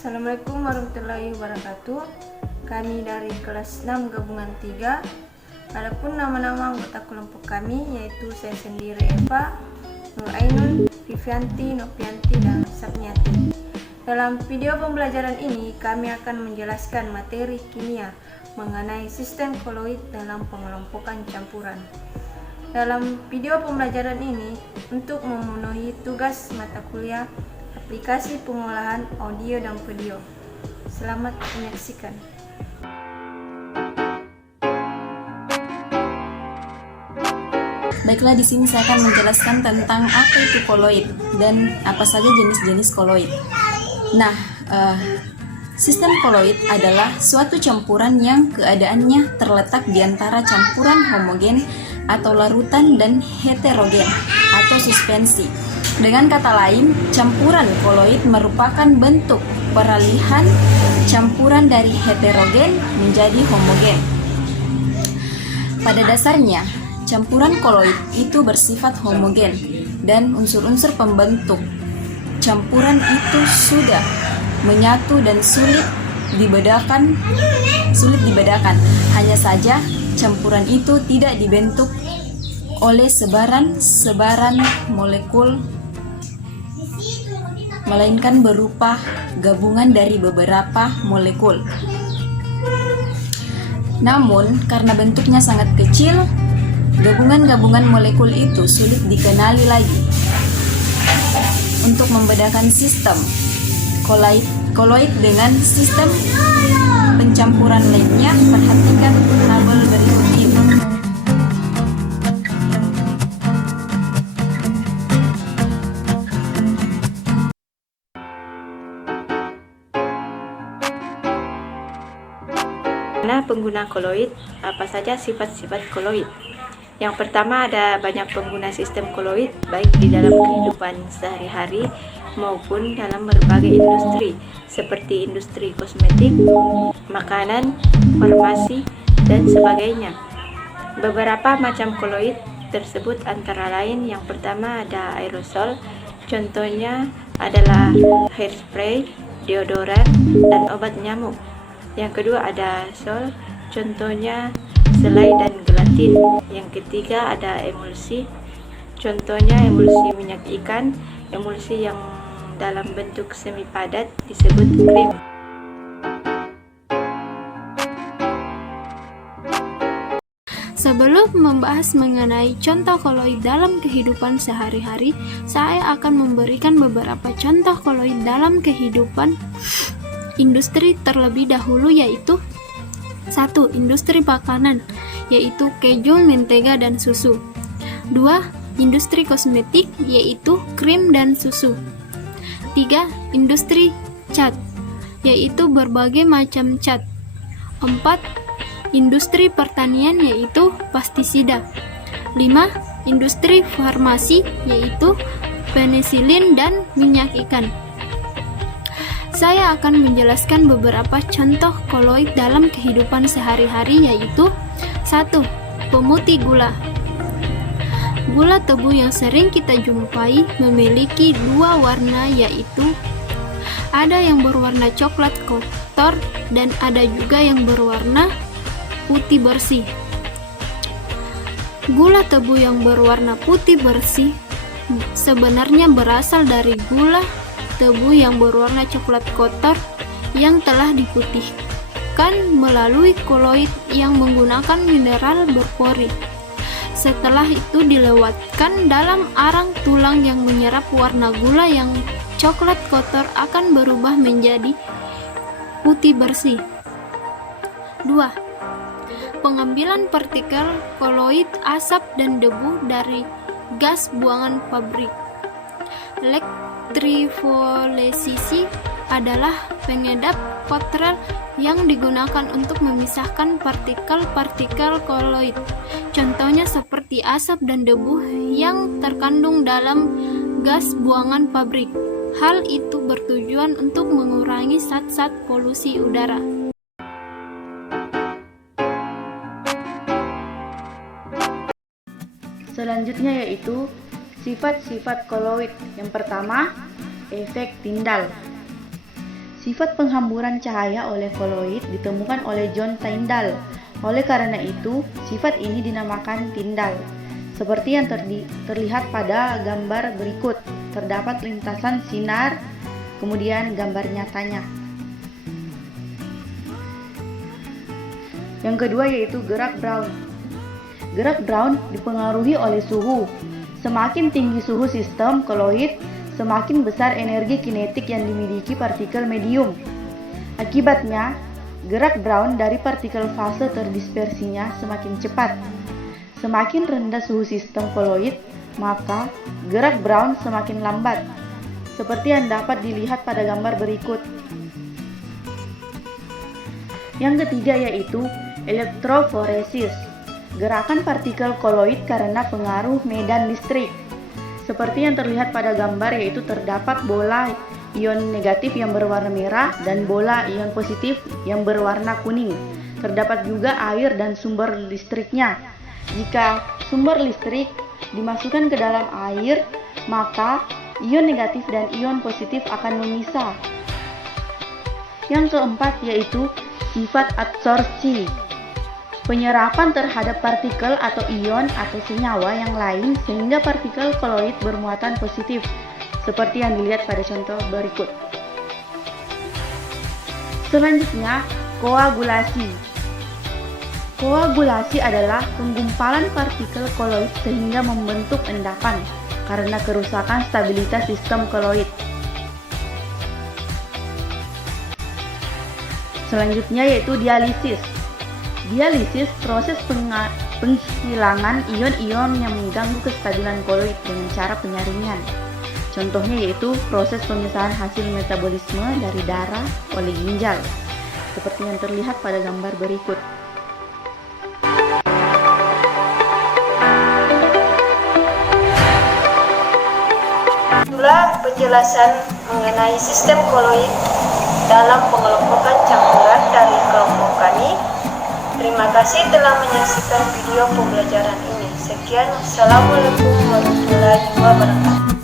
Assalamualaikum warahmatullahi wabarakatuh. Kami dari kelas 6 gabungan 3. Adapun nama-nama anggota kelompok kami yaitu saya sendiri Eva, Nur Ainun, Vivianti, Nopianti, dan Sapniati. Dalam video pembelajaran ini kami akan menjelaskan materi kimia mengenai sistem koloid dalam pengelompokan campuran. Dalam video pembelajaran ini, untuk memenuhi tugas mata kuliah aplikasi pengolahan audio dan video. Selamat menyaksikan. Baiklah, di sini saya akan menjelaskan tentang apa itu koloid dan apa saja jenis-jenis koloid. Nah, sistem koloid adalah suatu campuran yang keadaannya terletak di antara campuran homogen atau larutan dan heterogen atau suspensi. Dengan kata lain, campuran koloid merupakan bentuk peralihan campuran dari heterogen menjadi homogen. Pada dasarnya, campuran koloid itu bersifat homogen dan unsur-unsur pembentuk campuran itu sudah menyatu dan sulit dibedakan. Hanya saja campuran itu tidak dibentuk oleh sebaran molekul, melainkan berupa gabungan dari beberapa molekul. Namun, karena bentuknya sangat kecil, gabungan-gabungan molekul itu sulit dikenali lagi. Untuk membedakan sistem koloid dengan sistem pencampuran lainnya, perhatikan tabel berikut ini. Nah, pengguna koloid, apa saja sifat-sifat koloid? Yang pertama, ada banyak pengguna sistem koloid baik di dalam kehidupan sehari-hari maupun dalam berbagai industri seperti industri kosmetik, makanan, farmasi, dan sebagainya. Beberapa macam koloid tersebut antara lain yang pertama ada aerosol, contohnya adalah hairspray, deodoran, dan obat nyamuk. Yang kedua ada sol, contohnya selai dan gelatin. Yang ketiga ada emulsi, contohnya emulsi minyak ikan, emulsi yang dalam bentuk semi padat disebut krim. Sebelum membahas mengenai contoh koloid dalam kehidupan sehari-hari, saya akan memberikan beberapa contoh koloid dalam kehidupan industri terlebih dahulu, yaitu 1. Industri makanan, yaitu keju, mentega, dan susu. 2. Industri kosmetik, yaitu krim dan susu. 3. Industri cat, yaitu berbagai macam cat. 4. Industri pertanian, yaitu pestisida. 5. Industri farmasi, yaitu penisilin dan minyak ikan. Saya akan menjelaskan beberapa contoh koloid dalam kehidupan sehari-hari, yaitu 1. Pemutih gula. Gula tebu yang sering kita jumpai memiliki dua warna, yaitu ada yang berwarna coklat kotor dan ada juga yang berwarna putih bersih. Gula tebu yang berwarna putih bersih sebenarnya berasal dari gula tebu yang berwarna coklat kotor yang telah diputihkan melalui koloid yang menggunakan mineral berpori. Setelah itu dilewatkan dalam arang tulang yang menyerap warna gula yang coklat kotor akan berubah menjadi putih bersih. 2. Pengambilan partikel koloid, asap dan debu dari gas buangan pabrik. Elektroforesisi adalah pengedap kotrel yang digunakan untuk memisahkan partikel-partikel koloid. Contohnya seperti asap dan debu yang terkandung dalam gas buangan pabrik. Hal itu bertujuan untuk mengurangi zat-zat polusi udara. Selanjutnya yaitu sifat-sifat koloid. Yang pertama, efek Tyndall. Sifat penghamburan cahaya oleh koloid ditemukan oleh John Tyndall. Oleh karena itu, sifat ini dinamakan Tyndall. Seperti yang terlihat pada gambar berikut, terdapat lintasan sinar, kemudian gambar nyatanya. Yang kedua yaitu gerak Brown. Gerak Brown dipengaruhi oleh suhu. Semakin tinggi suhu sistem koloid, semakin besar energi kinetik yang dimiliki partikel medium. Akibatnya, gerak Brown dari partikel fase terdispersinya semakin cepat. Semakin rendah suhu sistem koloid, maka gerak Brown semakin lambat, seperti yang dapat dilihat pada gambar berikut. Yang ketiga yaitu elektroforesis, gerakan partikel koloid karena pengaruh medan listrik. Seperti yang terlihat pada gambar, yaitu terdapat bola ion negatif yang berwarna merah dan bola ion positif yang berwarna kuning. Terdapat juga air dan sumber listriknya. Jika sumber listrik dimasukkan ke dalam air, maka ion negatif dan ion positif akan memisah. Yang keempat yaitu sifat adsorpsi, penyerapan terhadap partikel atau ion atau senyawa yang lain sehingga partikel koloid bermuatan positif, seperti yang dilihat pada contoh berikut. Selanjutnya, koagulasi. Koagulasi adalah penggumpalan partikel koloid sehingga membentuk endapan karena kerusakan stabilitas sistem koloid. Selanjutnya yaitu dialisis. Dialisis proses penghilangan ion-ion yang mengganggu kestabilan koloid dengan cara penyaringan. Contohnya yaitu proses pemisahan hasil metabolisme dari darah oleh ginjal, seperti yang terlihat pada gambar berikut. Itulah penjelasan mengenai sistem koloid dalam pengelompokan campuran dari kelompok kami. Terima kasih telah menyaksikan video pembelajaran ini. Sekian, Assalamualaikum warahmatullahi wabarakatuh.